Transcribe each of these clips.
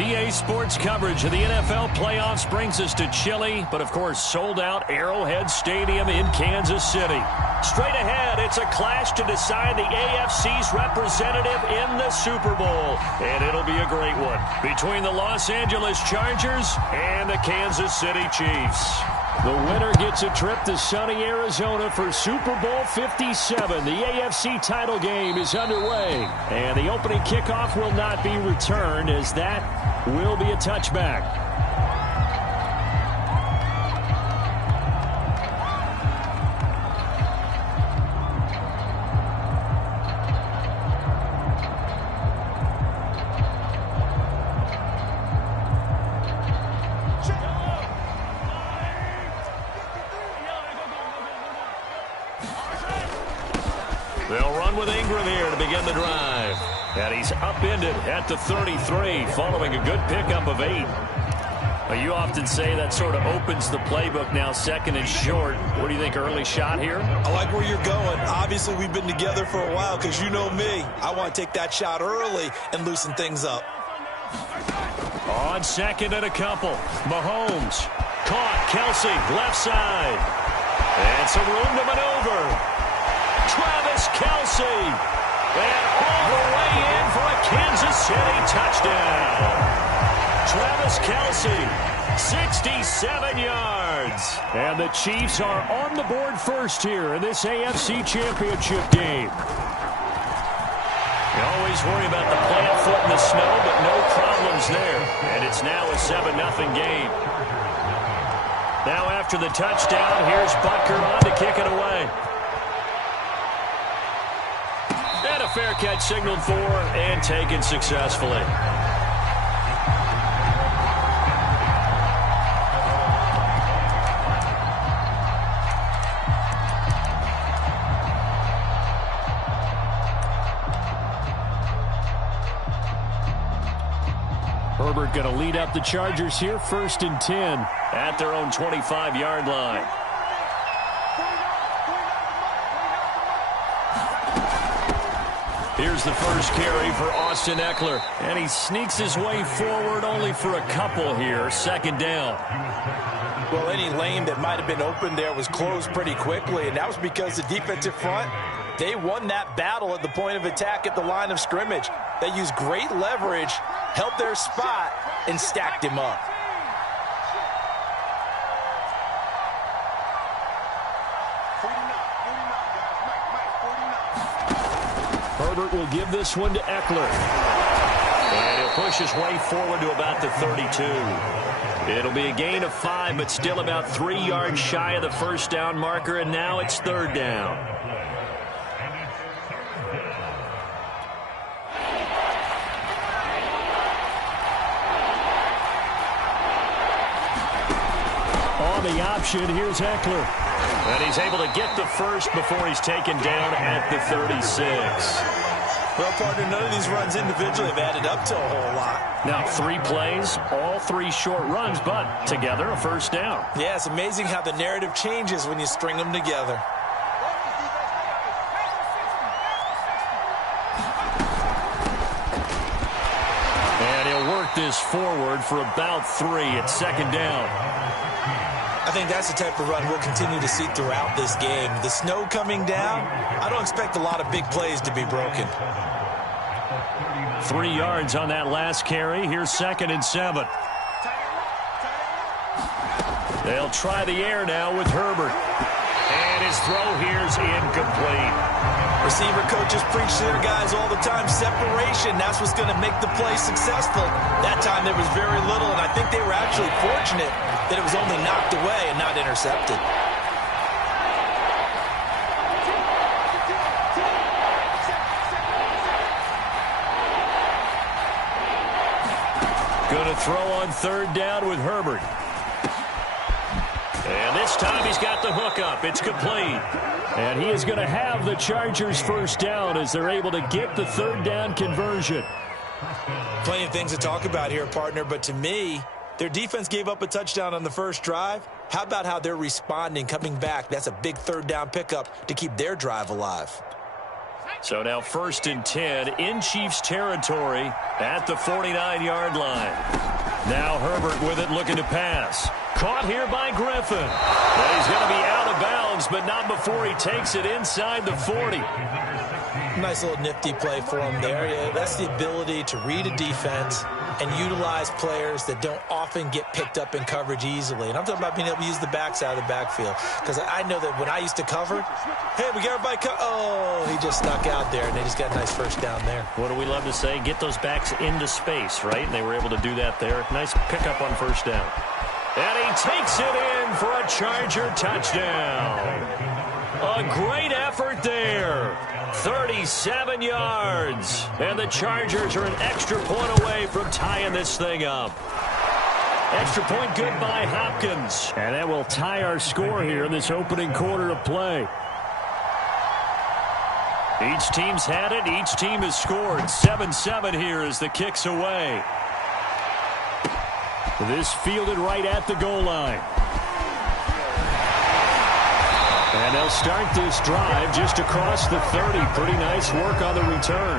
EA Sports coverage of the NFL playoffs brings us to chilly, but of course sold-out Arrowhead Stadium in Kansas City. Straight ahead, it's a clash to decide the AFC's representative in the Super Bowl. And it'll be a great one between the Los Angeles Chargers and the Kansas City Chiefs. The winner gets a trip to sunny Arizona for Super Bowl 57. The AFC title game is underway. And the opening kickoff will not be returned, as that will be a touchback. They'll run with Ingram here to begin the drive. And he's upended at the 33 following a good pickup of 8. You often say that sort of opens the playbook now, second and short. What do you think, early shot here? I like where you're going. Obviously, we've been together for a while because you know me. I want to take that shot early and loosen things up. On second and a couple, Mahomes caught. Kelsey, left side. And some room to maneuver. Travis Kelsey, and all the way in for a Kansas City touchdown. Travis Kelsey, 67 yards. And the Chiefs are on the board first here in this AFC Championship game. You always worry about the plant foot in the snow, but no problems there. And it's now a 7-0 game. Now after the touchdown, here's Butker on to kick it away. And a fair catch signaled for and taken successfully. Herbert going to lead up the Chargers here, 1st and 10 at their own 25-yard line. Here's the first carry for Austin Eckler. And he sneaks his way forward only for a couple here. 2nd down. Well, any lane that might have been open there was closed pretty quickly, and that was because the defensive front, they won that battle at the point of attack at the line of scrimmage. They used great leverage, held their spot, and stacked him up. Herbert will give this one to Eckler. And he'll push his way forward to about the 32. It'll be a gain of 5, but still about 3 yards shy of the first down marker, and now it's 3rd down. On the option, here's Eckler. And he's able to get the first before he's taken down at the 36. Well, partner, none of these runs individually have added up to a whole lot. Now 3 plays, all 3 short runs, but together a first down. Yeah, it's amazing how the narrative changes when you string them together. And he'll work this forward for about 3 at 2nd down. I think that's the type of run we'll continue to see throughout this game. The snow coming down, I don't expect a lot of big plays to be broken. 3 yards on that last carry. Here's 2nd and 7. They'll try the air now with Herbert. And his throw here's incomplete. Receiver coaches preach to their guys all the time. Separation, that's what's going to make the play successful. That time there was very little, and I think they were actually fortunate that it was only knocked away and not intercepted. Going to throw on 3rd down with Herbert. And this time he's got the hook up. It's complete. And he is going to have the Chargers first down as they're able to get the 3rd down conversion. Plenty of things to talk about here, partner, but to me, their defense gave up a touchdown on the first drive. How about how they're responding, coming back? That's a big 3rd down pickup to keep their drive alive. So now 1st and 10 in Chiefs territory at the 49-yard line. Now Herbert with it, looking to pass. Caught here by Griffin. And he's going to be out of bounds, but not before he takes it inside the 40. Nice little nifty play for him there. Yeah, that's the ability to read a defense and utilize players that don't often get picked up in coverage easily. And I'm talking about being able to use the backside of the backfield. Because I know that when I used to cover, hey, we got everybody oh, he just snuck out there, and they just got a nice first down there. What do we love to say? Get those backs into space, right? And they were able to do that there. Nice pickup on first down. And he takes it in for a Charger touchdown. A great effort there. 37 yards. And the Chargers are an extra point away from tying this thing up. Extra point good by Hopkins. And that will tie our score here in this opening quarter of play. Each team's had it. Each team has scored. 7-7 here as the kick's away. This fielded right at the goal line. And they'll start this drive just across the 30. Pretty nice work on the return.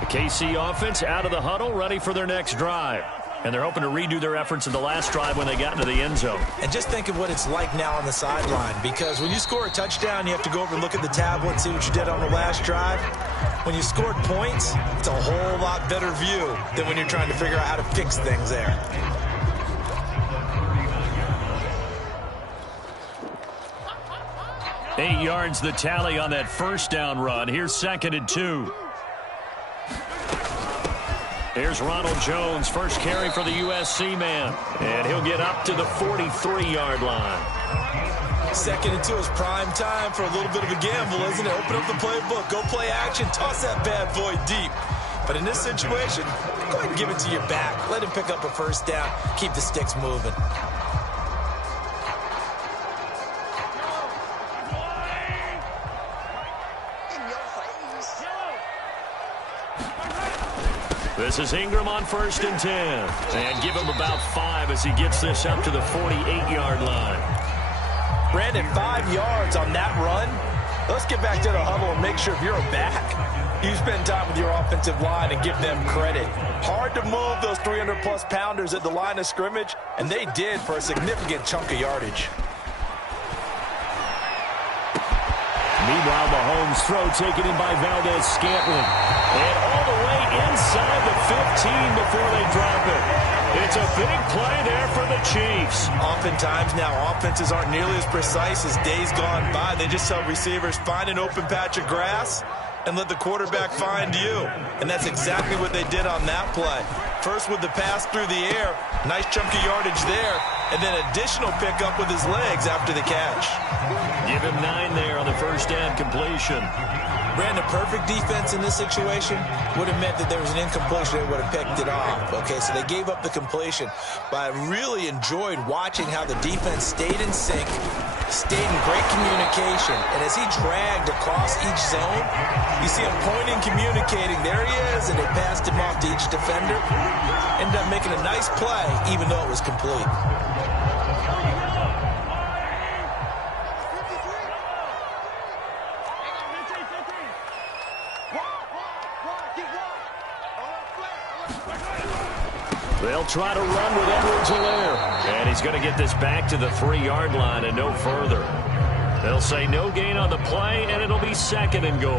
The KC offense out of the huddle, ready for their next drive. And they're hoping to redo their efforts in the last drive when they got into the end zone. And just think of what it's like now on the sideline, because when you score a touchdown, you have to go over and look at the tablet and see what you did on the last drive. When you scored points, it's a whole lot better view than when you're trying to figure out how to fix things there. Eight yards the tally on that first down run. Here's 2nd and 2. There's Ronald Jones, first carry for the USC man. And he'll get up to the 43-yard line. 2nd and 2 is prime time for a little bit of a gamble, isn't it? Open up the playbook, go play action, toss that bad boy deep. But in this situation, go ahead and give it to your back. Let him pick up a first down. Keep the sticks moving. This is Ingram on 1st and 10. And give him about 5 as he gets this up to the 48-yard line. Brandon, 5 yards on that run. Let's get back to the huddle and make sure if you're a back, you spend time with your offensive line and give them credit. Hard to move those 300-plus pounders at the line of scrimmage, and they did for a significant chunk of yardage. Meanwhile, Mahomes' throw taken in by Valdez-Scantling. And all the way inside the 15 before they drop it. It's a big play there for the Chiefs. Oftentimes now, offenses aren't nearly as precise as days gone by. They just tell receivers, find an open patch of grass and let the quarterback find you. And that's exactly what they did on that play. First with the pass through the air, nice chunk of yardage there, and then additional pickup with his legs after the catch. Give him 9 there on the first down completion. Brandon, perfect defense in this situation would have meant that there was an incompletion. They would have picked it off. Okay, so they gave up the completion. But I really enjoyed watching how the defense stayed in sync, stayed in great communication. And as he dragged across each zone, you see him pointing, communicating. There he is, and they passed him off to each defender. Ended up making a nice play, even though it was complete. They'll try to run with Edwards-Helaire. And he's going to get this back to the 3-yard line and no further. They'll say no gain on the play, and it'll be 2nd and goal.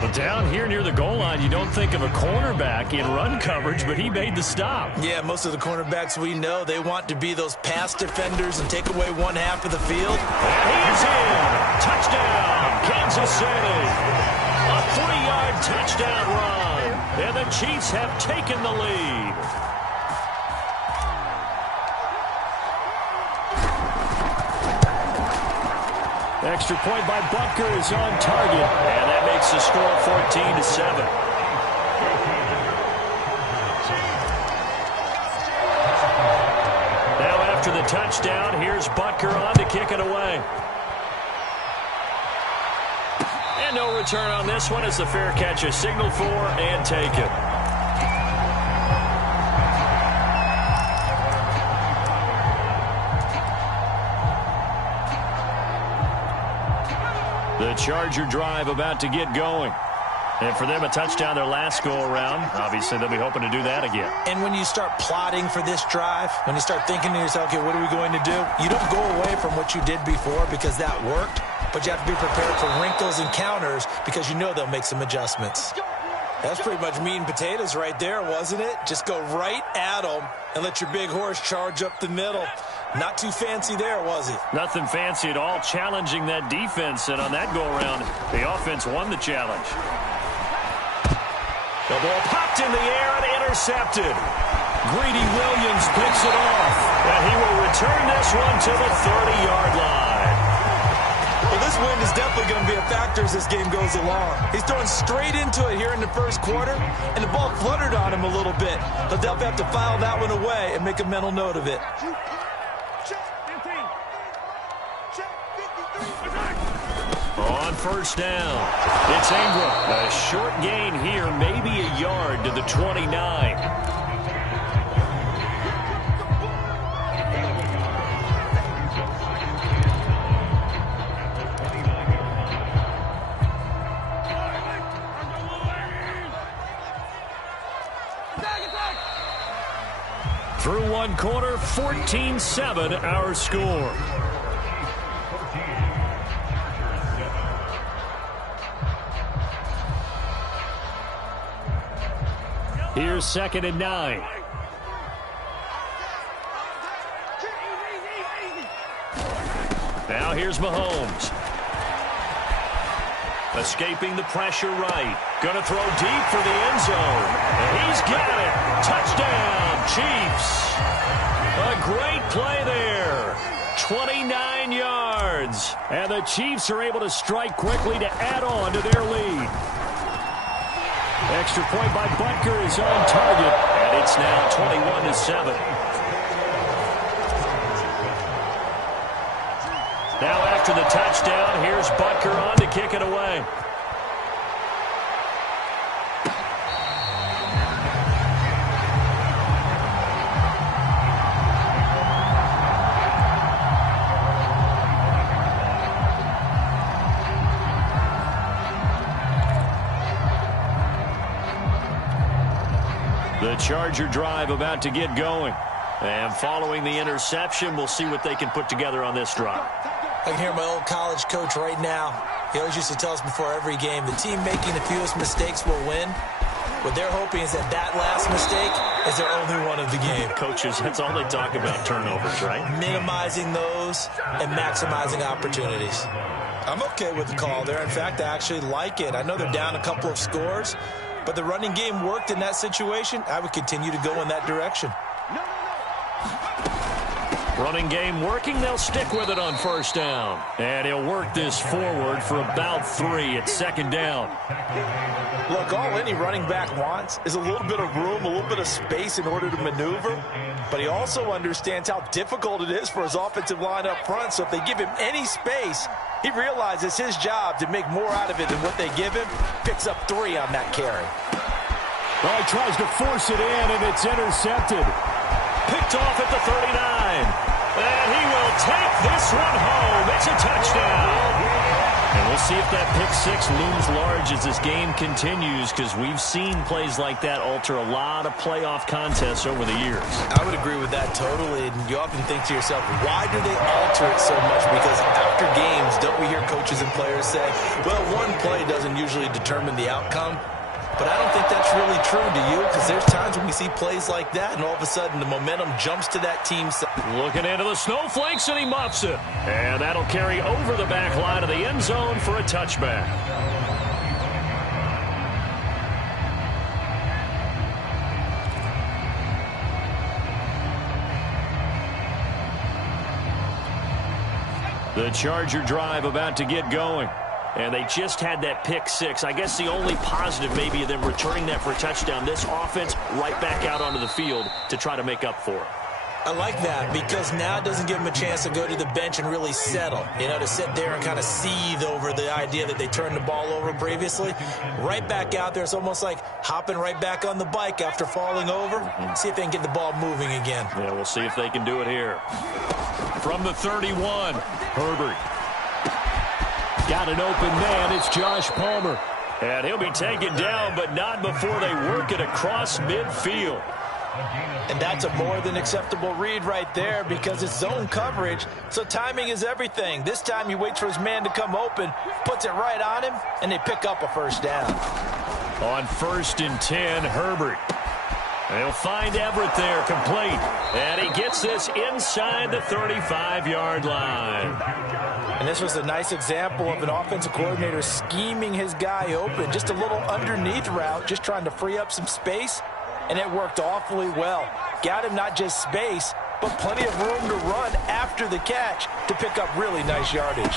But down here near the goal line, you don't think of a cornerback in run coverage, but he made the stop. Yeah, most of the cornerbacks we know, they want to be those pass defenders and take away one half of the field. And he is in. Touchdown, Kansas City. A 3-yard touchdown run. And the Chiefs have taken the lead. Extra point by Butker is on target. And that makes the score 14-7. Now after the touchdown, here's Butker on to kick it away. And no return on this one as the fair catch is signaled for and taken. The Charger drive about to get going. And for them, a touchdown their last go-around. Obviously, they'll be hoping to do that again. And when you start plotting for this drive, when you start thinking to yourself, okay, what are we going to do? You don't go away from what you did before because that worked, but you have to be prepared for wrinkles and counters because you know they'll make some adjustments. That's pretty much meat and potatoes right there, wasn't it? Just go right at them and let your big horse charge up the middle. Not too fancy there, was it? Nothing fancy at all, challenging that defense. And on that go-around, the offense won the challenge. The ball popped in the air and intercepted. Greedy Williams picks it off. And he will return this one to the 30-yard line. Well, this wind is definitely going to be a factor as this game goes along. He's throwing straight into it here in the first quarter, and the ball fluttered on him a little bit. He'll definitely have to file that one away and make a mental note of it. On first down, it's Ingram. A short gain here, maybe a yard to the 29. Through one quarter, 14-7 our score. Here's 2nd and 9. Now here's Mahomes. Escaping the pressure right. Gonna throw deep for the end zone. And he's got it. Touchdown, Chiefs. A great play there. 29 yards. And the Chiefs are able to strike quickly to add on to their lead. Extra point by Butker is on target, and it's now 21-7. Now after the touchdown, here's Butker on to kick it away. The Charger drive about to get going. And following the interception, we'll see what they can put together on this drive. I can hear my old college coach right now. He always used to tell us before every game, the team making the fewest mistakes will win. What they're hoping is that that last mistake is their only one of the game. Coaches, that's all they talk about, turnovers, right? Minimizing those and maximizing opportunities. I'm okay with the call there. In fact, I actually like it. I know they're down a couple of scores, but the running game worked in that situation. I would continue to go in that direction. Running game working. They'll stick with it on first down. And he'll work this forward for about 3 at 2nd down. Look, all any running back wants is a little bit of room, a little bit of space in order to maneuver. But he also understands how difficult it is for his offensive line up front. So if they give him any space, he realizes his job to make more out of it than what they give him. Picks up 3 on that carry. Well, he tries to force it in, and it's intercepted. Picked off at the 39. And he will take this one home. It's a touchdown. And we'll see if that pick 6 looms large as this game continues, because we've seen plays like that alter a lot of playoff contests over the years. I would agree with that totally. And you often think to yourself, why do they alter it so much? Because after games, don't we hear coaches and players say, well, one play doesn't usually determine the outcome? But I don't think that's really true, do you? Because there's times when we see plays like that, and all of a sudden the momentum jumps to that team's side. Looking into the snowflakes, and he muffs it. And that'll carry over the back line of the end zone for a touchback. The Charger drive about to get going. And they just had that pick 6. I guess the only positive maybe of them returning that for a touchdown. This offense right back out onto the field to try to make up for it. I like that because now it doesn't give them a chance to go to the bench and really settle. You know, to sit there and kind of seethe over the idea that they turned the ball over previously. Right back out there. It's almost like hopping right back on the bike after falling over. See if they can get the ball moving again. Yeah, we'll see if they can do it here. From the 31, Herbert. got an open man. It's Josh Palmer. And he'll be taken down, but not before they work it across midfield. And that's a more than acceptable read right there because it's zone coverage, so timing is everything. This time he waits for his man to come open, puts it right on him, and they pick up a first down. On 1st and 10, Herbert. They'll find Everett there, complete. And he gets this inside the 35-yard line. And this was a nice example of an offensive coordinator scheming his guy open. Just a little underneath route, just trying to free up some space. And it worked awfully well. Got him not just space, but plenty of room to run after the catch to pick up really nice yardage.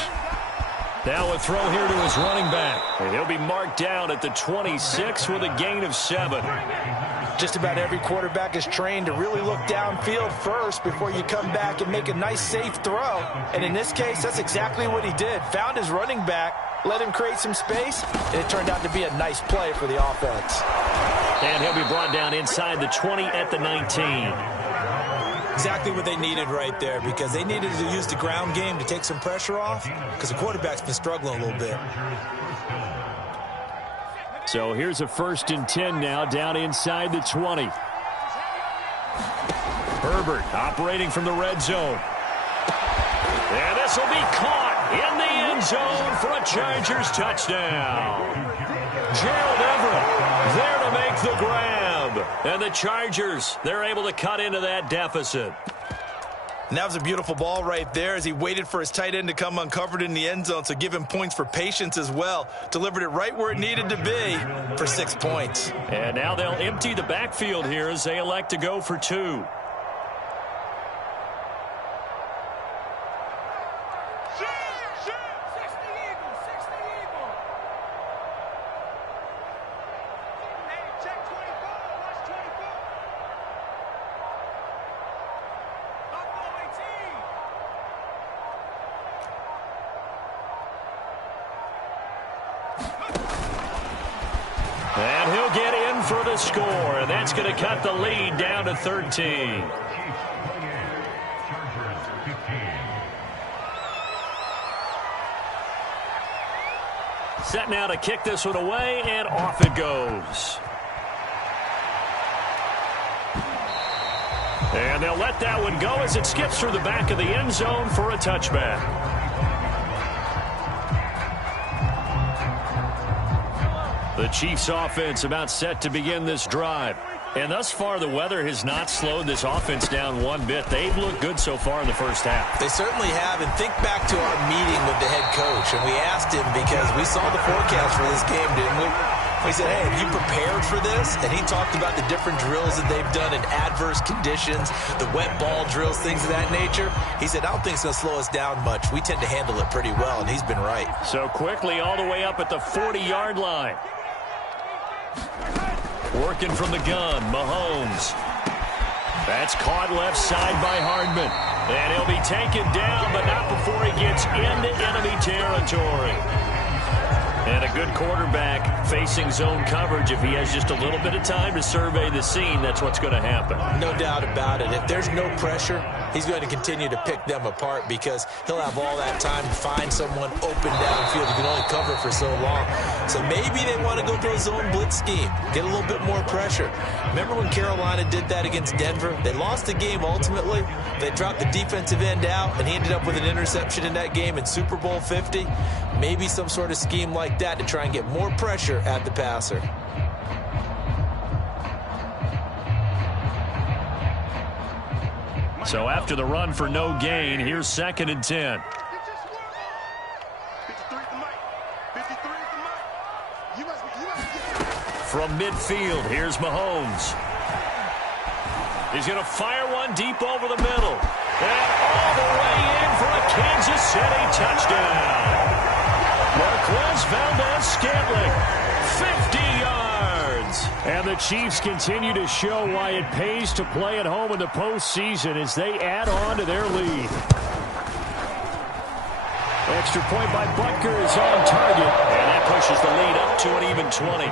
Now a throw here to his running back. And he'll be marked down at the 26 with a gain of 7. Just about every quarterback is trained to really look downfield first before you come back and make a nice, safe throw. And in this case, that's exactly what he did. Found his running back, let him create some space, and it turned out to be a nice play for the offense. And he'll be brought down inside the 20 at the 19. Exactly what they needed right there because they needed to use the ground game to take some pressure off because the quarterback's been struggling a little bit. So here's a 1st and 10 now down inside the 20. Herbert operating from the red zone. And this will be caught in the end zone for a Chargers touchdown. Gerald Everett there to make the grab. And the Chargers, they're able to cut into that deficit. And that was a beautiful ball right there as he waited for his tight end to come uncovered in the end zone, so give him points for patience as well. Delivered it right where it needed to be for 6 points. And now they'll empty the backfield here as they elect to go for 2. And he'll get in for the score, and that's going to cut the lead down to 13. Set now to kick this one away, and off it goes. And they'll let that one go as it skips through the back of the end zone for a touchback. The Chiefs offense about set to begin this drive. And thus far, the weather has not slowed this offense down one bit. They've looked good so far in the first half. They certainly have. And think back to our meeting with the head coach. And we asked him because we saw the forecast for this game, didn't we? We said, hey, have you prepared for this? And he talked about the different drills that they've done in adverse conditions, the wet ball drills, things of that nature. He said, I don't think it's going to slow us down much. We tend to handle it pretty well, and he's been right. So quickly all the way up at the 40-yard line. Working from the gun, Mahomes. That's caught left side by Hardman. And he'll be taken down, but not before he gets into enemy territory. And a good quarterback facing zone coverage. If he has just a little bit of time to survey the scene, that's what's going to happen. No doubt about it. If there's no pressure, he's going to continue to pick them apart because he'll have all that time to find someone open downfield. He can only cover for so long. So maybe they want to go to a zone blitz scheme, get a little bit more pressure. Remember when Carolina did that against Denver? They lost the game ultimately. They dropped the defensive end out, and he ended up with an interception in that game in Super Bowl 50. Maybe some sort of scheme like that to try and get more pressure at the passer. So after the run for no gain, here's 2nd and 10. From midfield, here's Mahomes. He's going to fire one deep over the middle. And all the way in for a Kansas City touchdown. Marquez Valdez-Scantling, 50 yards. And the Chiefs continue to show why it pays to play at home in the postseason as they add on to their lead. Extra point by Butker is on target. And that pushes the lead up to an even 20.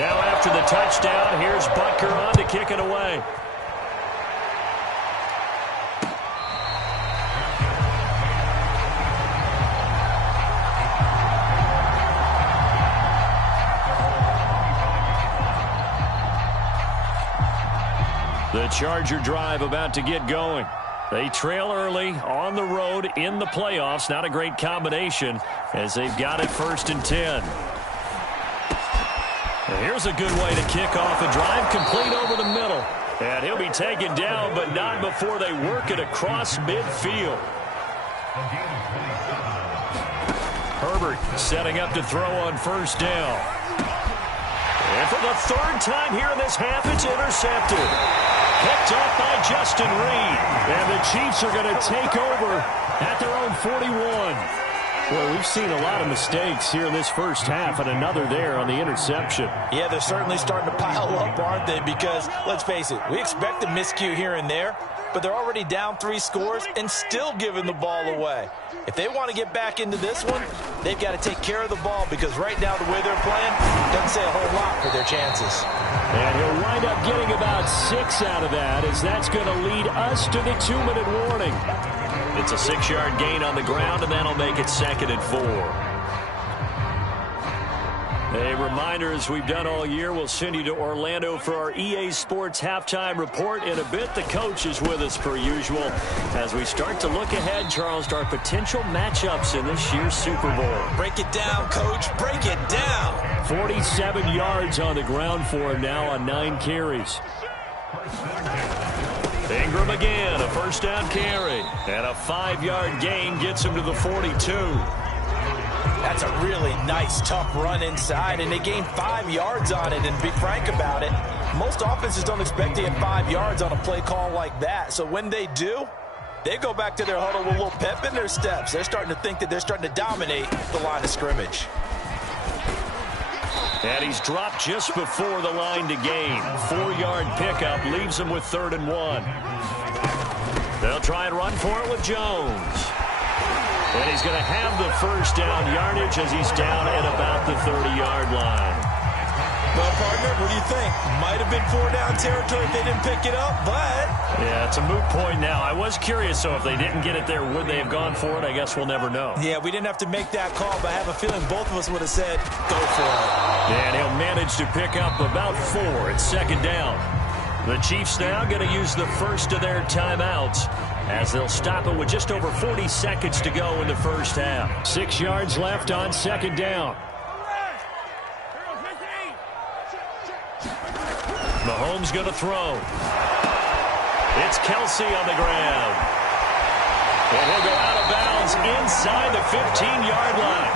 Now after the touchdown, here's Butker on to kick it away. The Charger drive about to get going. They trail early on the road in the playoffs. Not a great combination as they've got it 1st and 10. And here's a good way to kick off a drive, complete over the middle. And he'll be taken down, but not before they work it across midfield. Herbert setting up to throw on 1st down. And for the 3rd time here in this half, it's intercepted. Picked off by Justin Reed. And the Chiefs are going to take over at their own 41. Well, we've seen a lot of mistakes here in this first half, and another there on the interception. Yeah, they're certainly starting to pile up, aren't they? Because, let's face it, we expect a miscue here and there, but they're already down 3 scores and still giving the ball away. If they want to get back into this one, they've got to take care of the ball, because right now the way they're playing doesn't say a whole lot for their chances. And he'll wind up getting about 6 out of that, as that's going to lead us to the 2-minute warning. It's a 6-yard gain on the ground, and that'll make it 2nd and 4. A reminder, as we've done all year, we'll send you to Orlando for our EA Sports halftime report in a bit. The coach is with us per usual as we start to look ahead, Charles, to our potential matchups in this year's Super Bowl. Break it down, Coach. Break it down. 47 yards on the ground for him now on 9 carries. Ingram again, a 1st down carry. And a 5-yard gain gets him to the 42. That's a really nice, tough run inside, and they gained 5 yards on it. And to be frank about it, most offenses don't expect to get 5 yards on a play call like that. So when they do, they go back to their huddle with a little pep in their steps. They're starting to think that they're starting to dominate the line of scrimmage. And he's dropped just before the line to gain. 4-yard pickup leaves him with 3rd and 1. They'll try and run for it with Jones. And he's going to have the 1st down yardage as he's down at about the 30-yard line. Well, partner, what do you think? Might have been 4-down territory if they didn't pick it up, but... Yeah, it's a moot point now. I was curious, so if they didn't get it there, would they have gone for it? I guess we'll never know. Yeah, we didn't have to make that call, but I have a feeling both of us would have said, go for it. And he'll manage to pick up about 4. It's 2nd down. The Chiefs now going to use the first of their timeouts as they'll stop it with just over 40 seconds to go in the first half. 6 yards left on 2nd down. Mahomes going to throw. It's Kelsey on the ground. And he'll go out of bounds inside the 15-yard line.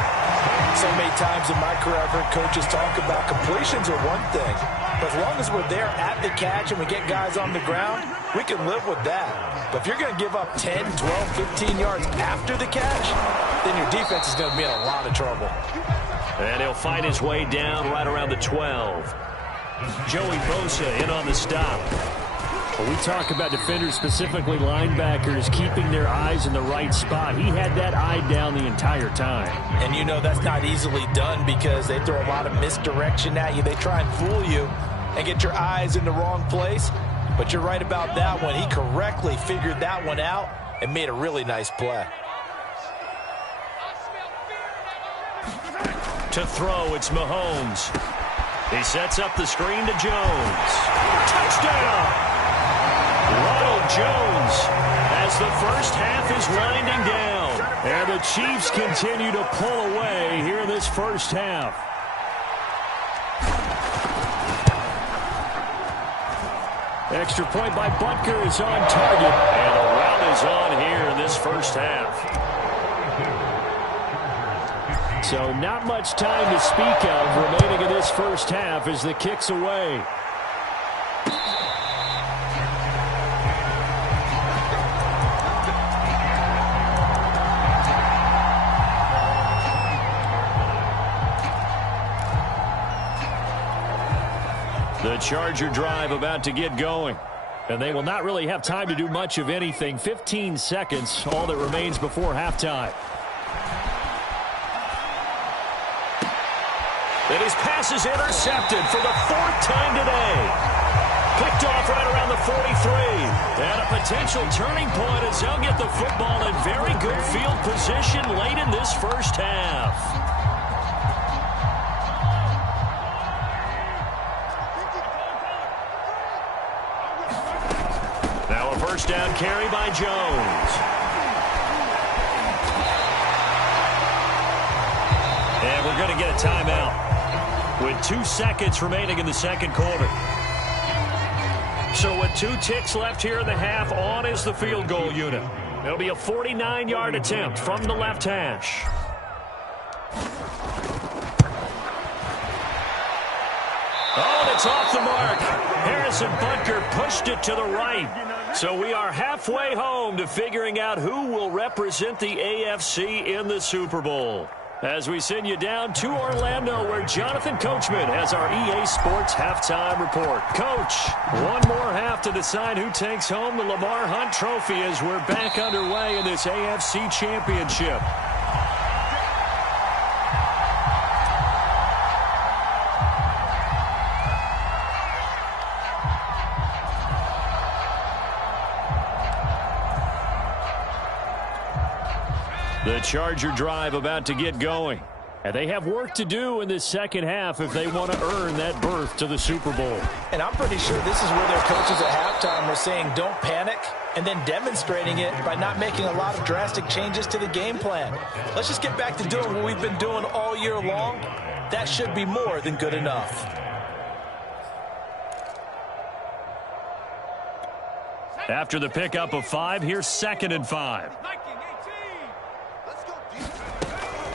So many times in my career, I've heard coaches talk about completions are one thing. But as long as we're there at the catch and we get guys on the ground, we can live with that. But if you're going to give up 10, 12, 15 yards after the catch, then your defense is going to be in a lot of trouble. And he'll find his way down right around the 12. Joey Bosa in on the stop. Well, we talk about defenders, specifically linebackers, keeping their eyes in the right spot. He had that eye down the entire time. And you know that's not easily done because they throw a lot of misdirection at you. They try and fool you and get your eyes in the wrong place. But you're right about that one. He correctly figured that one out and made a really nice play. To throw, it's Mahomes. He sets up the screen to Jones. Touchdown! Ronald Jones as the first half is winding down. And the Chiefs continue to pull away here in this first half. Extra point by Butker is on target. And the route is on here in this first half. So not much time to speak of remaining in this first half as the kick's away. The Charger drive about to get going. And they will not really have time to do much of anything. 15 seconds, all that remains before halftime. And his pass is intercepted for the 4th time today. Picked off right around the 43. And a potential turning point as they'll get the football in very good field position late in this first half. First down carry by Jones. And we're going to get a timeout with 2 seconds remaining in the second quarter. So with 2 ticks left here in the half, on is the field goal unit. It'll be a 49-yard attempt from the left hash. Oh, and it's off the mark. Harrison Butker pushed it to the right. So we are halfway home to figuring out who will represent the AFC in the Super Bowl. As we send you down to Orlando, where Jonathan Coachman has our EA Sports halftime report. Coach, one more half to decide who takes home the Lamar Hunt Trophy as we're back underway in this AFC Championship. The Charger drive about to get going. And they have work to do in this second half if they want to earn that berth to the Super Bowl. And I'm pretty sure this is where their coaches at halftime were saying don't panic, and then demonstrating it by not making a lot of drastic changes to the game plan. Let's just get back to doing what we've been doing all year long. That should be more than good enough. After the pickup of 5, here's 2nd and 5.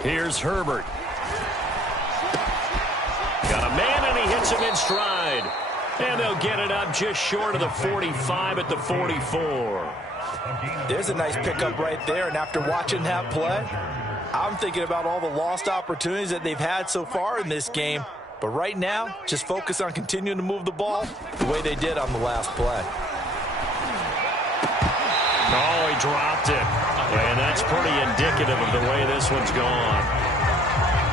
Here's Herbert. Got a man, and he hits him in stride. And they'll get it up just short of the 45 at the 44. There's a nice pickup right there, and after watching that play, I'm thinking about all the lost opportunities that they've had so far in this game. But right now, just focus on continuing to move the ball the way they did on the last play. Oh, he dropped it. And that's pretty indicative of the way this one's gone.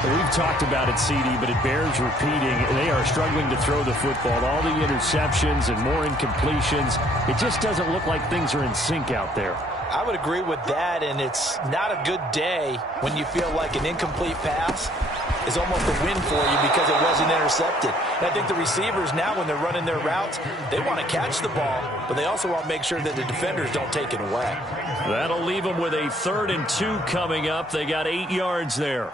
We've talked about it, CD, but it bears repeating. They are struggling to throw the football. All the interceptions and more incompletions. It just doesn't look like things are in sync out there. I would agree with that, and it's not a good day when you feel like an incomplete pass is almost a win for you because it wasn't intercepted. And I think the receivers now, when they're running their routes, they want to catch the ball, but they also want to make sure that the defenders don't take it away. That'll leave them with a 3rd and 2 coming up. They got 8 yards there.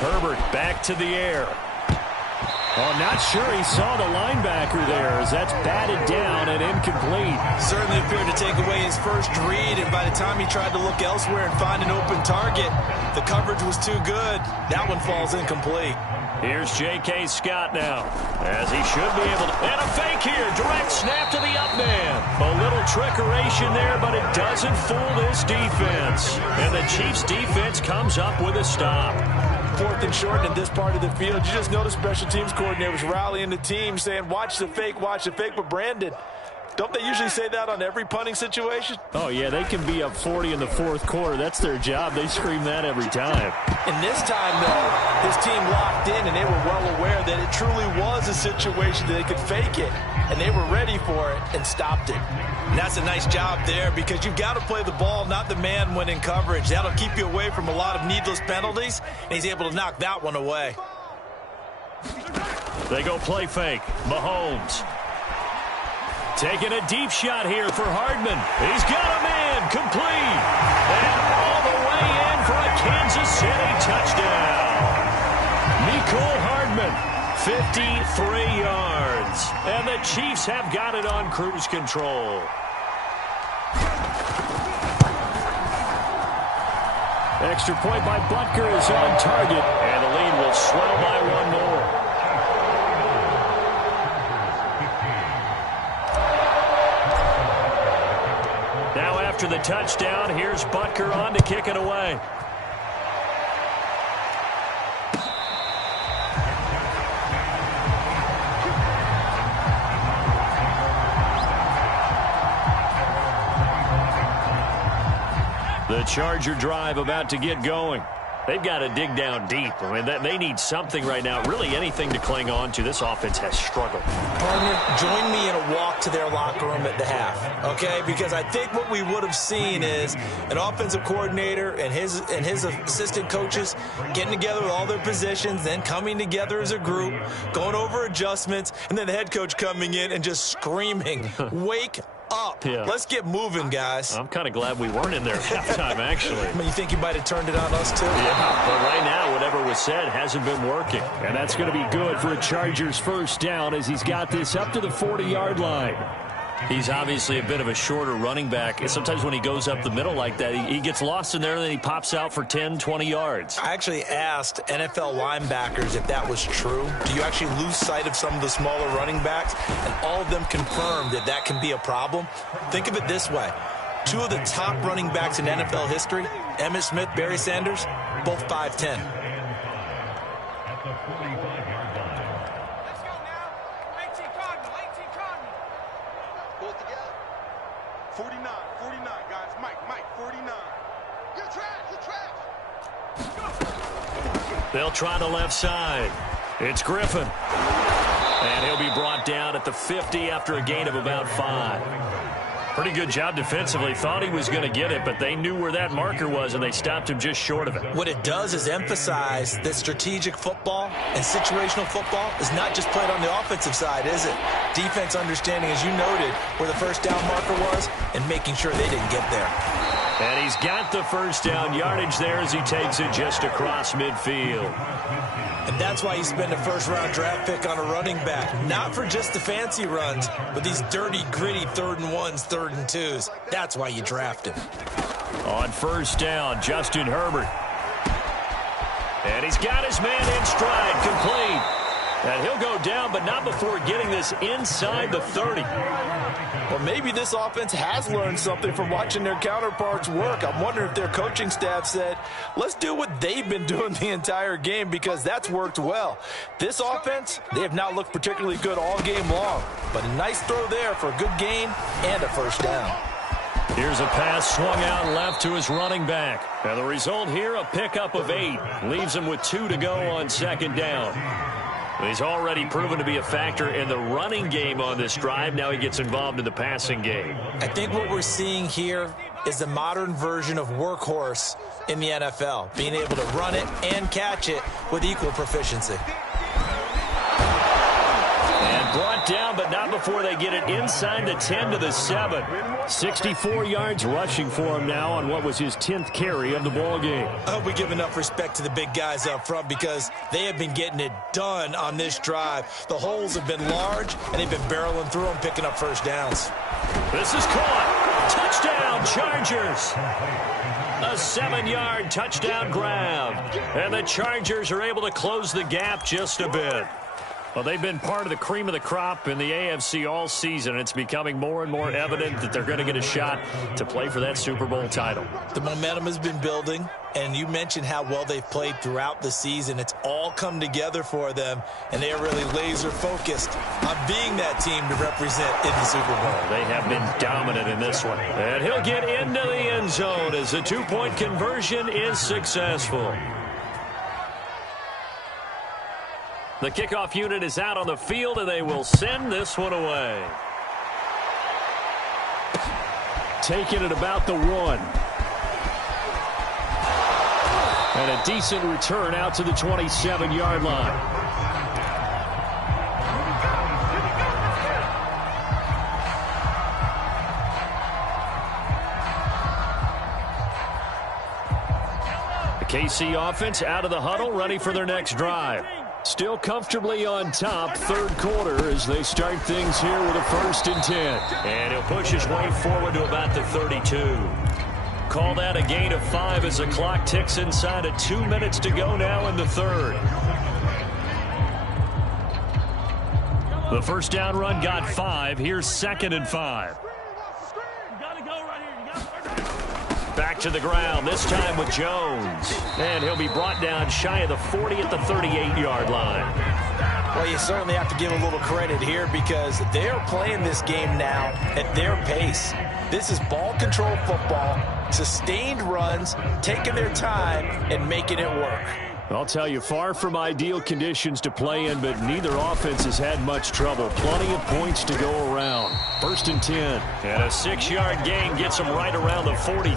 Herbert back to the air. Oh, not sure he saw the linebacker there as that's batted down and incomplete. Certainly appeared to take away his first read, and by the time he tried to look elsewhere and find an open target, the coverage was too good. That one falls incomplete. Here's J.K. Scott now, as he should be able to. And a fake here, direct snap to the up man. A little trickeration there, but it doesn't fool this defense. And the Chiefs' defense comes up with a stop. 4th and short in this part of the field. You just notice special teams coordinators rallying the team saying, watch the fake, but Brandon, don't they usually say that on every punting situation? Oh, yeah, they can be up 40 in the 4th quarter. That's their job. They scream that every time. And this time, though, his team locked in, and they were well aware that it truly was a situation that they could fake it, and they were ready for it and stopped it. And that's a nice job there because you've got to play the ball, not the man when in coverage. That'll keep you away from a lot of needless penalties, and he's able to knock that one away. They go play fake. Mahomes. Taking a deep shot here for Hardman. He's got a man, complete. And all the way in for a Kansas City touchdown. Mecole Hardman, 53 yards. And the Chiefs have got it on cruise control. Extra point by Butker is on target. And the lead will swell by 1 more. Now after the touchdown, here's Butker on to kick it away. The Charger drive about to get going. They've got to dig down deep. I mean, they need something right now, really anything to cling on to. This offense has struggled. Partner, join me in a walk to their locker room at the half, okay? Because I think what we would have seen is an offensive coordinator and his assistant coaches getting together with all their positions, then coming together as a group, going over adjustments, and then the head coach coming in and just screaming, wake up. Yeah. Let's get moving, guys. I'm kind of glad we weren't in there at halftime, actually. I mean, you think you might have turned it on us, too? Yeah, but right now, whatever was said hasn't been working. And that's going to be good for a Chargers first down as he's got this up to the 40-yard line. He's obviously a bit of a shorter running back. And sometimes when he goes up the middle like that, he gets lost in there, and then he pops out for 10, 20 yards. I actually asked NFL linebackers if that was true. Do you actually lose sight of some of the smaller running backs? And all of them confirmed that that can be a problem. Think of it this way. Two of the top running backs in NFL history, Emmitt Smith, Barry Sanders, both 5'10". They'll try the left side. It's Griffin. And he'll be brought down at the 50 after a gain of about 5. Pretty good job defensively. Thought he was going to get it, but they knew where that marker was, and they stopped him just short of it. What it does is emphasize that strategic football and situational football is not just played on the offensive side, is it? Defense understanding, as you noted, where the first down marker was and making sure they didn't get there. And he's got the first down yardage there as he takes it just across midfield. And that's why you spend a first-round draft pick on a running back. Not for just the fancy runs, but these dirty, gritty 3rd and 1s, 3rd and 2s. That's why you draft him. On first down, Justin Herbert. And he's got his man in stride, complete. And he'll go down, but not before getting this inside the 30. Well, maybe this offense has learned something from watching their counterparts work. I'm wondering if their coaching staff said, let's do what they've been doing the entire game, because that's worked well. This offense, they have not looked particularly good all game long, but a nice throw there for a good gain and a first down. Here's a pass swung out left to his running back. And the result here, a pickup of 8. Leaves him with 2 to go on second down. He's already proven to be a factor in the running game on this drive. Now he gets involved in the passing game. I think what we're seeing here is the modern version of workhorse in the NFL, being able to run it and catch it with equal proficiency. And brought down, but not before they get it inside the 10 to the 7. 64 yards rushing for him now on what was his 10th carry of the ball game. I hope we give enough respect to the big guys up front, because they have been getting it done on this drive. The holes have been large, and they've been barreling through them, picking up first downs. This is caught. Touchdown, Chargers. A 7-yard touchdown grab. And the Chargers are able to close the gap just a bit. Well, they've been part of the cream of the crop in the AFC all season, and it's becoming more and more evident that they're going to get a shot to play for that Super Bowl title. The momentum has been building, and you mentioned how well they've played throughout the season. It's all come together for them, and they are really laser-focused on being that team to represent in the Super Bowl. They have been dominant in this one. And he'll get into the end zone as the 2-point conversion is successful. The kickoff unit is out on the field, and they will send this one away. Taking it about the 1. And a decent return out to the 27-yard line. The KC offense out of the huddle, ready for their next drive. Still comfortably on top, 3rd quarter, as they start things here with a 1st and 10. And he'll push his way forward to about the 32. Call that a gain of 5 as the clock ticks inside of 2 minutes to go now in the 3rd. The first down run got 5. Here's 2nd and 5. Back to the ground, this time with Jones. And he'll be brought down shy of the 40 at the 38-yard line. Well, you certainly have to give a little credit here, because they're playing this game now at their pace. This is ball control football, sustained runs, taking their time, and making it work. I'll tell you, far from ideal conditions to play in, but neither offense has had much trouble. Plenty of points to go around. 1st and 10. And a 6-yard gain gets them right around the 43.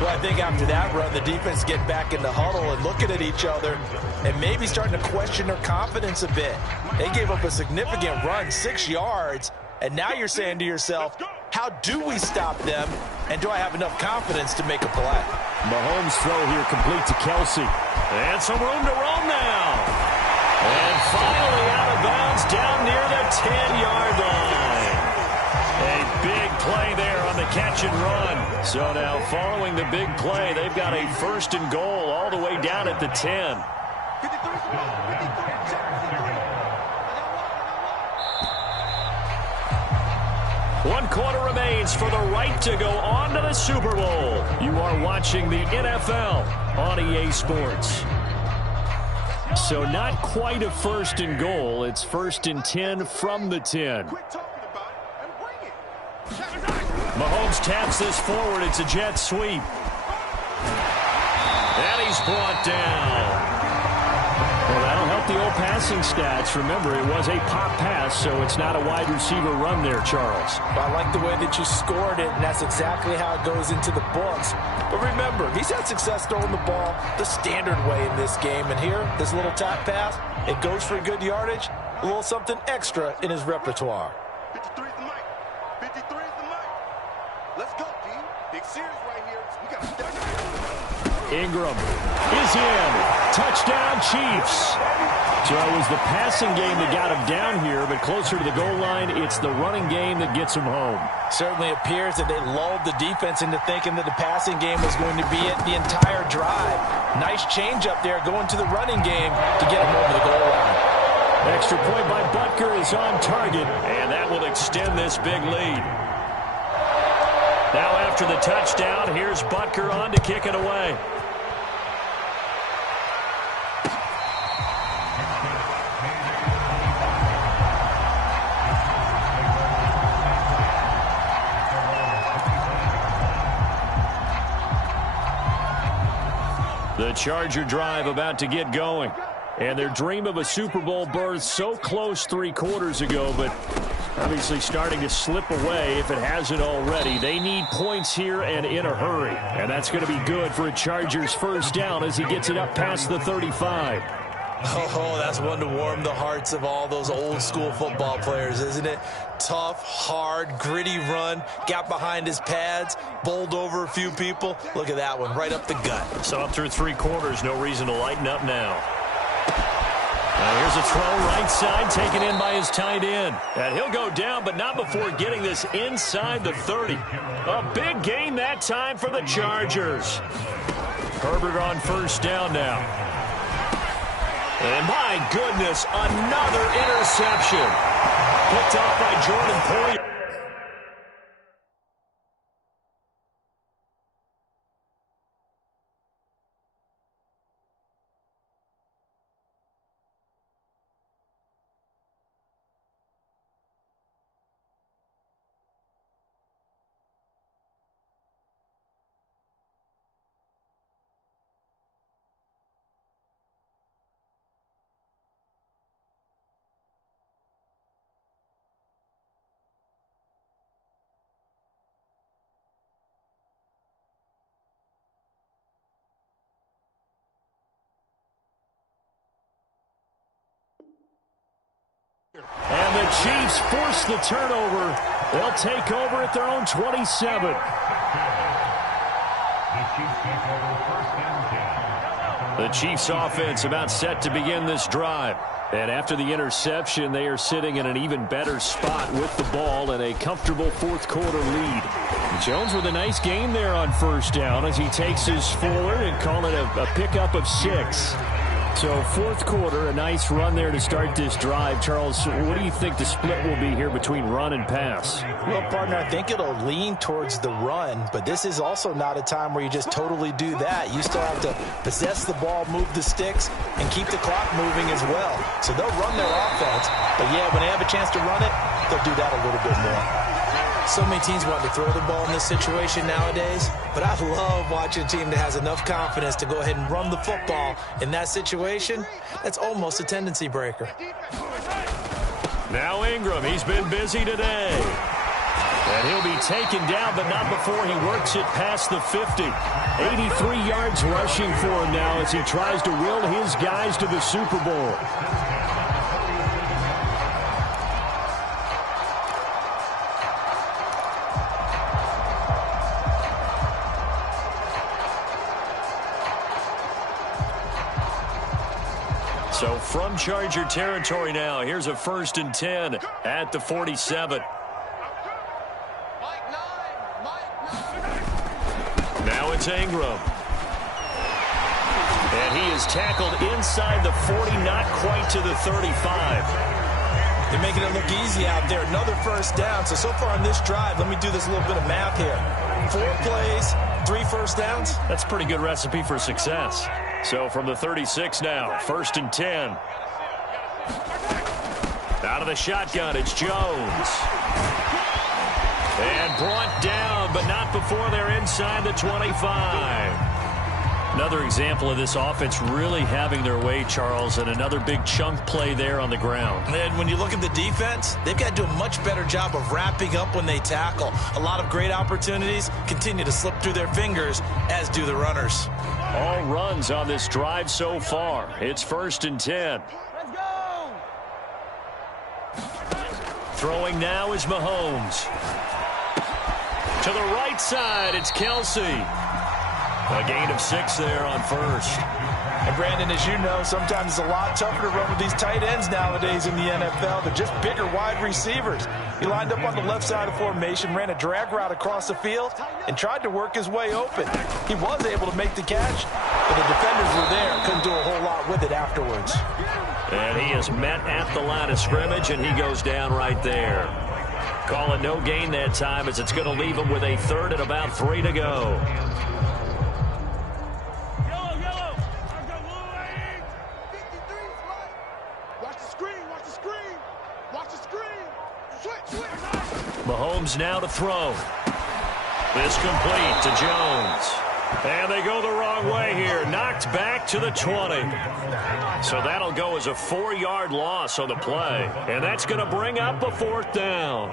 Well, I think after that run, the defense get back in the huddle and looking at each other and maybe starting to question their confidence a bit. They gave up a significant run, 6 yards, and now you're saying to yourself, how do we stop them, and do I have enough confidence to make a play? Mahomes' throw here complete to Kelsey. And some room to roam now. And finally out of bounds down near the 10-yard line. A big play there on the catch and run. So now following the big play, they've got a 1st and goal all the way down at the 10. One quarter remains for the right to go on to the Super Bowl. You are watching the NFL on EA Sports. So not quite a 1st and goal. It's 1st and 10 from the 10. Mahomes taps this forward. It's a jet sweep. And he's brought down. Well, that'll help the old passing stats. Remember, it was a pop pass, so it's not a wide receiver run there, Charles. I like the way that you scored it, and that's exactly how it goes into the books. But remember, he's had success throwing the ball the standard way in this game. And here, this little tap pass, it goes for good yardage, a little something extra in his repertoire. 53 is the mic. 53 is the mic. Let's go, D. Big series right here. We got to step. Ingram is in. Touchdown, Chiefs. So it was the passing game that got him down here, but closer to the goal line, it's the running game that gets him home. Certainly appears that they lulled the defense into thinking that the passing game was going to be it the entire drive. Nice change up there going to the running game to get him over the goal line. Extra point by Butker is on target, and that will extend this big lead. Now after the touchdown, here's Butker on to kick it away. The Charger drive about to get going. And their dream of a Super Bowl berth so close 3 quarters ago, but obviously starting to slip away if it hasn't already. They need points here and in a hurry. And that's going to be good for a Chargers 1st down as he gets it up past the 35. Oh, that's one to warm the hearts of all those old school football players, isn't it? Tough, hard, gritty run, got behind his pads, bowled over a few people. Look at that one, right up the gut. So up through 3 quarters, no reason to lighten up now. Here's a throw right side, taken in by his tight end. And he'll go down, but not before getting this inside the 30. A big gain that time for the Chargers. Herbert on 1st down now. And my goodness, another interception. Picked off by Jordan Poyer. And the Chiefs force the turnover. They'll take over at their own 27. The Chiefs offense about set to begin this drive. And after the interception, they are sitting in an even better spot with the ball and a comfortable 4th quarter lead. Jones with a nice gain there on 1st down as he takes his forward and call it a pickup of 6. So 4th quarter, a nice run there to start this drive. Charles, what do you think the split will be here between run and pass? Well, partner, I think it'll lean towards the run, but this is also not a time where you just totally do that. You still have to possess the ball, move the sticks, and keep the clock moving as well. So they'll run their offense, but yeah, when they have a chance to run it, they'll do that a little bit more. So many teams want to throw the ball in this situation nowadays, but I love watching a team that has enough confidence to go ahead and run the football in that situation. That's almost a tendency breaker. Now Ingram, he's been busy today. And he'll be taken down, but not before he works it past the 50. 83 yards rushing for him now as he tries to will his guys to the Super Bowl. So from Charger territory now, here's a 1st and 10 at the 47. Now it's Ingram. And he is tackled inside the 40, not quite to the 35. They're making it look easy out there. Another 1st down. So far on this drive, let me do this little bit of math here. 4 plays, 3 1st downs. That's a pretty good recipe for success. So from the 36 now, 1st and 10. Out of the shotgun, it's Jones. And brought down, but not before they're inside the 25. Another example of this offense really having their way, Charles, and another big chunk play there on the ground. And when you look at the defense, they've got to do a much better job of wrapping up when they tackle. A lot of great opportunities continue to slip through their fingers, as do the runners. All runs on this drive so far. It's 1st and 10. Let's go! Throwing now is Mahomes. To the right side, it's Kelsey. A gain of 6 there on 1st. And Brandon, as you know, sometimes it's a lot tougher to run with these tight ends nowadays in the NFL. They're just bigger wide receivers. He lined up on the left side of formation, ran a drag route across the field, and tried to work his way open. He was able to make the catch, but the defenders were there. Couldn't do a whole lot with it afterwards. And he is met at the line of scrimmage, and he goes down right there. Call it no gain that time, as it's going to leave him with a 3rd and about 3 to go. Mahomes now to throw. This complete to Jones. And they go the wrong way here. Knocked back to the 20. So that'll go as a 4-yard loss on the play. And that's going to bring up a 4th down.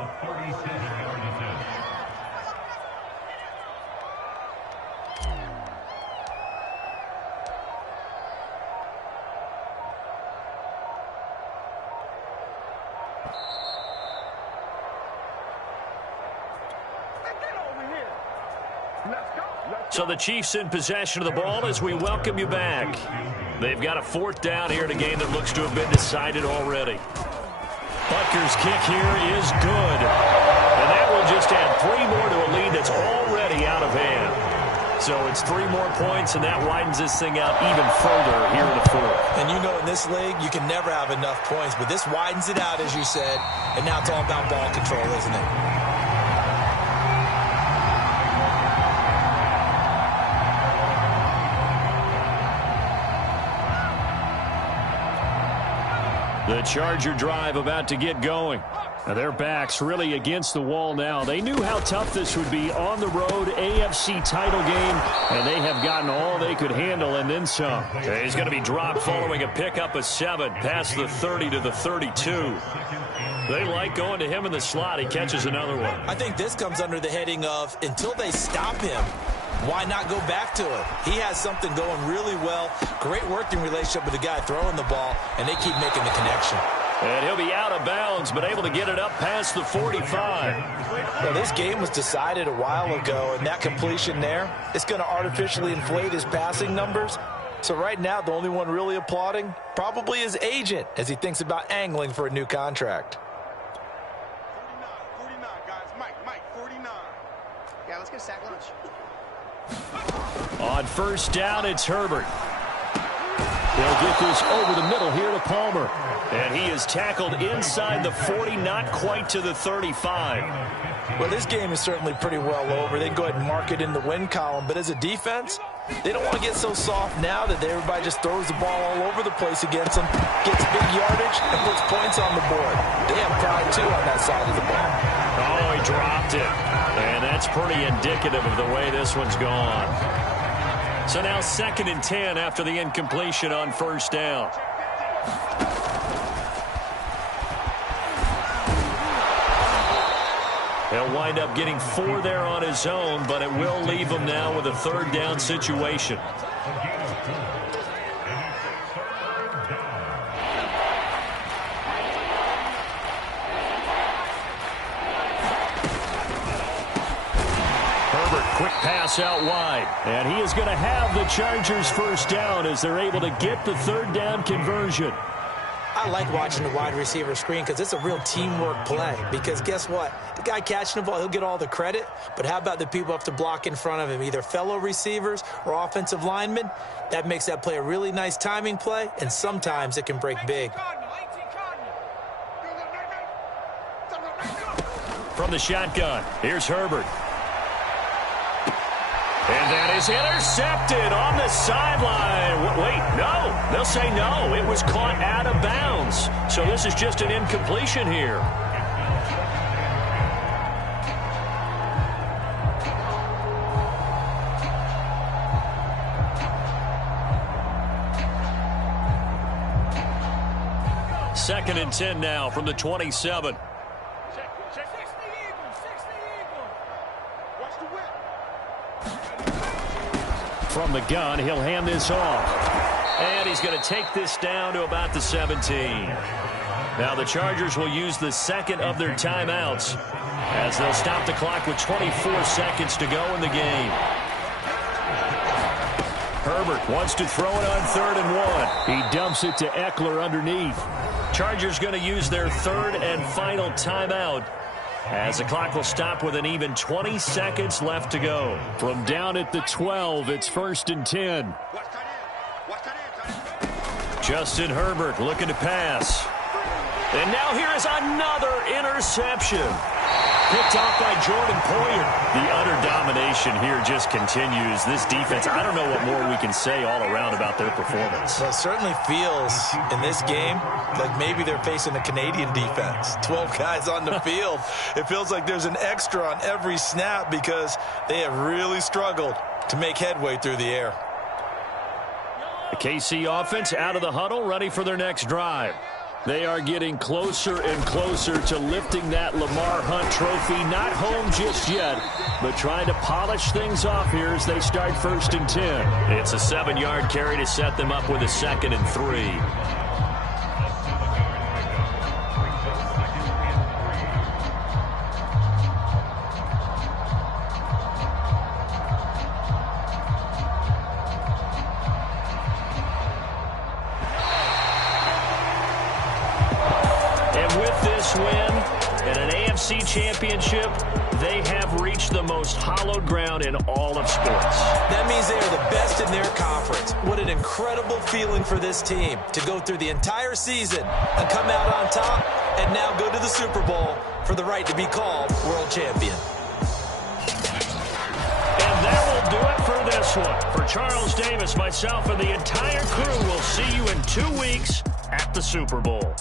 So the Chiefs in possession of the ball as we welcome you back. They've got a 4th down here in a game that looks to have been decided already. Butker's kick here is good. And that will just add 3 more to a lead that's already out of hand. So it's 3 more points, and that widens this thing out even further here in the 4th. And you know in this league, you can never have enough points, but this widens it out, as you said, and now it's all about ball control, isn't it? The Charger drive about to get going. Now their backs really against the wall now. They knew how tough this would be on the road, AFC title game, and they have gotten all they could handle and then some. He's going to be dropped following a pickup of 7 past the 30 to the 32. They like going to him in the slot. He catches another one. I think this comes under the heading of until they stop him, why not go back to it? He has something going really well. Great working relationship with the guy throwing the ball, and they keep making the connection. And he'll be out of bounds, but able to get it up past the 45. Well, this game was decided a while ago, and that completion there, it's going to artificially inflate his passing numbers. So right now, the only one really applauding probably his agent as he thinks about angling for a new contract. 49, guys. Mike, 49. Yeah, let's get a sack lunch. On 1st down, it's Herbert. They'll get this over the middle here to Palmer. And he is tackled inside the 40, not quite to the 35. Well, this game is certainly pretty well over. They can go ahead and mark it in the win column. But as a defense, They don't want to get so soft now that everybody just throws the ball all over the place against them, gets big yardage, and puts points on the board. They have pride, too, on that side of the ball. Oh, he dropped it. And that's pretty indicative of the way this one's gone. So now 2nd and 10 after the incompletion on 1st down. He'll wind up getting 4 there on his own, but it will leave him now with a 3rd down situation. Quick pass out wide, and he is going to have the Chargers 1st down as they're able to get the 3rd down conversion. I like watching the wide receiver screen because it's a real teamwork play. Because guess what? The guy catching the ball, he'll get all the credit. But how about the people have to block in front of him, either fellow receivers or offensive linemen? That makes that play a really nice timing play, and sometimes it can break big. From the shotgun, here's Herbert. And that is intercepted on the sideline. Wait, no. They'll say no. It was caught out of bounds. So this is just an incompletion here. Second and 10 now from the 27. From the gun, he'll hand this off. And he's going to take this down to about the 17. Now the Chargers will use the 2nd of their timeouts as they'll stop the clock with 24 seconds to go in the game. Herbert wants to throw it on 3rd and 1. He dumps it to Eckler underneath. Chargers going to use their 3rd and final timeout as the clock will stop with an even 20 seconds left to go. From down at the 12, it's 1st and 10. Justin Herbert looking to pass. And now here is another interception. Picked off by Jordan Poyer. The utter domination here just continues. This defense, I don't know what more we can say all around about their performance. Well, it certainly feels in this game like maybe they're facing a Canadian defense. 12 guys on the field. It feels like there's an extra on every snap because they have really struggled to make headway through the air. The KC offense out of the huddle, ready for their next drive. They are getting closer and closer to lifting that Lamar Hunt trophy. Not home just yet, but trying to polish things off here as they start 1st and 10. It's a 7-yard carry to set them up with a 2nd and 3. Win and an AFC championship, they have reached the most hallowed ground in all of sports. That means they are the best in their conference. What an incredible feeling for this team to go through the entire season and come out on top and now go to the Super Bowl for the right to be called world champion. And that will do it for this one. For Charles Davis, myself, and the entire crew, will see you in 2 weeks at the Super Bowl.